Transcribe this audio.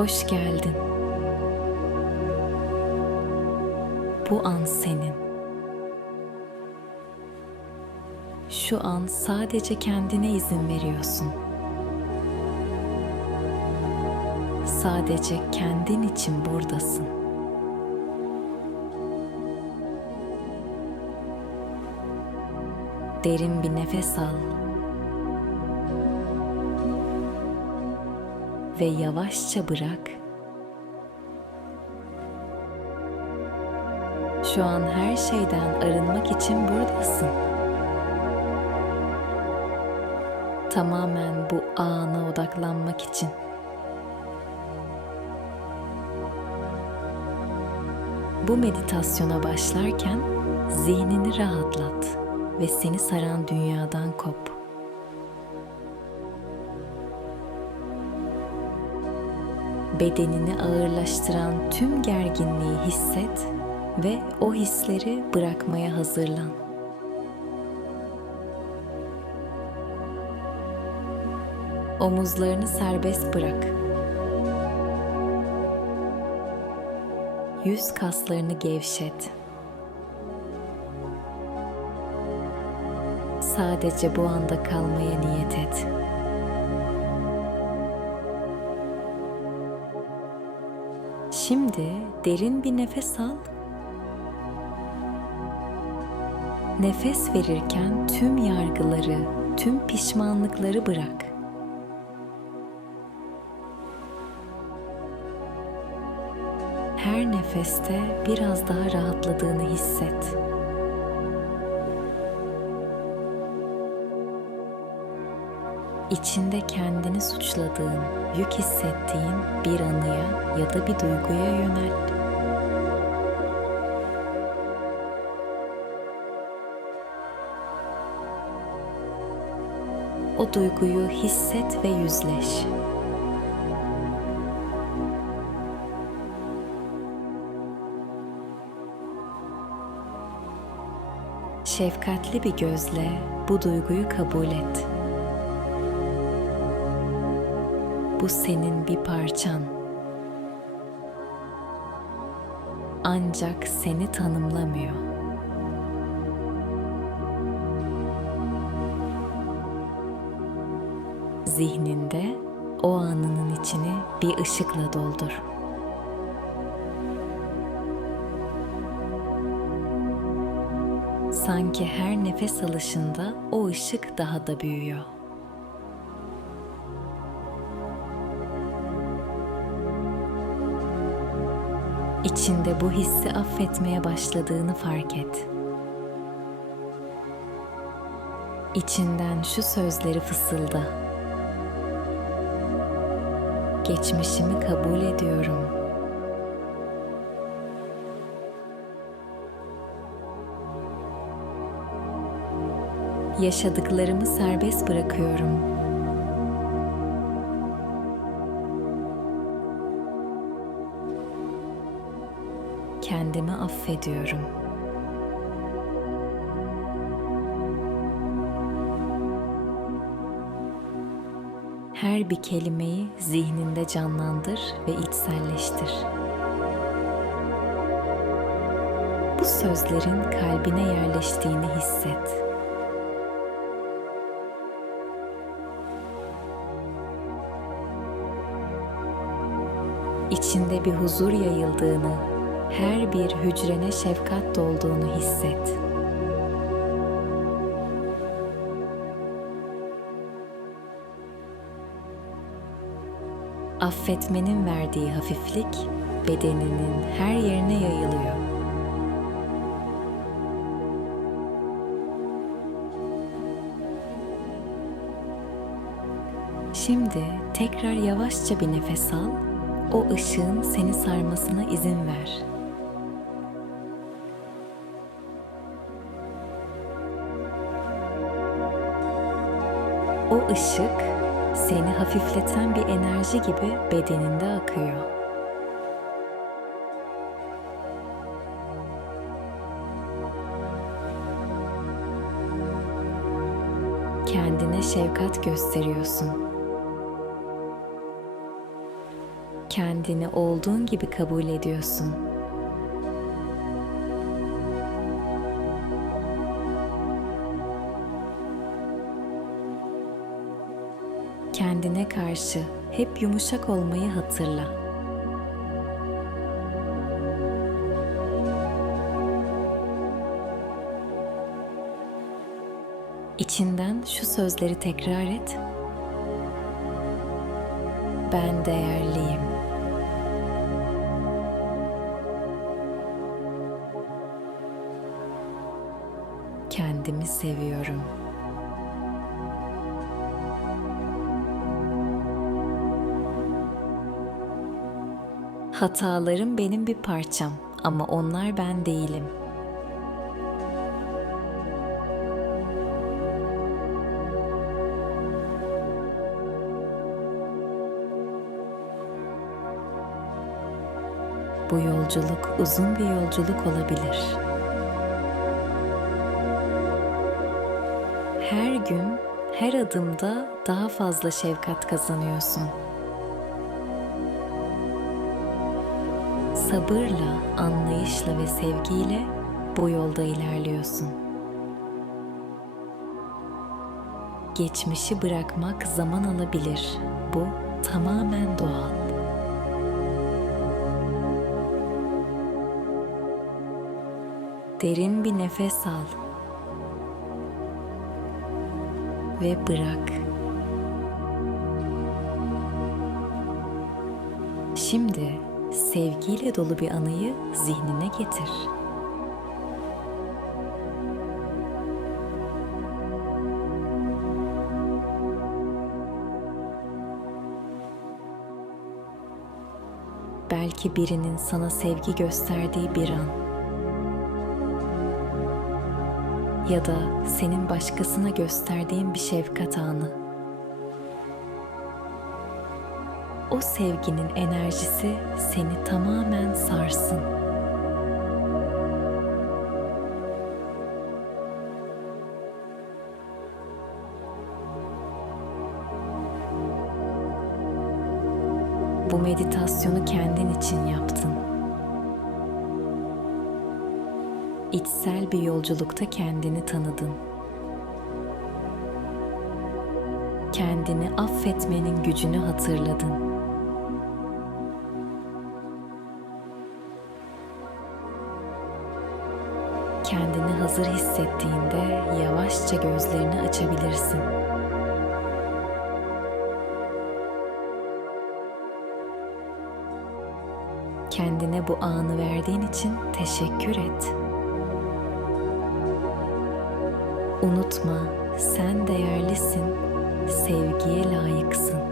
Hoş geldin. Bu an senin. Şu an sadece kendine izin veriyorsun. Sadece kendin için buradasın. Derin bir nefes al. Ve yavaşça bırak. Şu an her şeyden arınmak için buradasın. Tamamen bu ana odaklanmak için. Bu meditasyona başlarken zihnini rahatlat ve seni saran dünyadan kop. Bedenini ağırlaştıran tüm gerginliği hisset ve o hisleri bırakmaya hazırlan. Omuzlarını serbest bırak. Yüz kaslarını gevşet. Sadece bu anda kalmaya niyet et. Şimdi derin bir nefes al. Nefes verirken tüm yargıları, tüm pişmanlıkları bırak. Her nefeste biraz daha rahatladığını hisset. İçinde kendini suçladığın, yük hissettiğin bir anıya ya da bir duyguya yönel. O duyguyu hisset ve yüzleş. Şefkatli bir gözle bu duyguyu kabul et. Bu senin bir parçan. Ancak seni tanımlamıyor. Zihninde o anının içini bir ışıkla doldur. Sanki her nefes alışında o ışık daha da büyüyor. İçinde bu hissi affetmeye başladığını fark et. İçinden şu sözleri fısılda. Geçmişimi kabul ediyorum. Yaşadıklarımı serbest bırakıyorum. Affediyorum. Her bir kelimeyi zihninde canlandır ve içselleştir. Bu sözlerin kalbine yerleştiğini hisset. İçinde bir huzur yayıldığını, her bir hücrene şefkat dolduğunu hisset. Affetmenin verdiği hafiflik bedeninin her yerine yayılıyor. Şimdi tekrar yavaşça bir nefes al. O ışığın seni sarmasına izin ver. O ışık seni hafifleten bir enerji gibi bedeninde akıyor. Kendine şefkat gösteriyorsun. Kendini olduğun gibi kabul ediyorsun. Kendine karşı hep yumuşak olmayı hatırla. İçinden şu sözleri tekrar et. Ben değerliyim. Kendimi seviyorum. Hatalarım benim bir parçam ama onlar ben değilim. Bu yolculuk uzun bir yolculuk olabilir. Her gün, her adımda daha fazla şefkat kazanıyorsun. Sabırla, anlayışla ve sevgiyle bu yolda ilerliyorsun. Geçmişi bırakmak zaman alabilir. Bu tamamen doğal. Derin bir nefes al ve bırak. Şimdi sevgiyle dolu bir anıyı zihnine getir. Belki birinin sana sevgi gösterdiği bir an ya da senin başkasına gösterdiğin bir şefkat anı. O sevginin enerjisi seni tamamen sarsın. Bu meditasyonu kendin için yaptın. İçsel bir yolculukta kendini tanıdın. Kendini affetmenin gücünü hatırladın. Hazır hissettiğinde yavaşça gözlerini açabilirsin. Kendine bu anı verdiğin için teşekkür et. Unutma, sen değerlisin, sevgiye layıksın.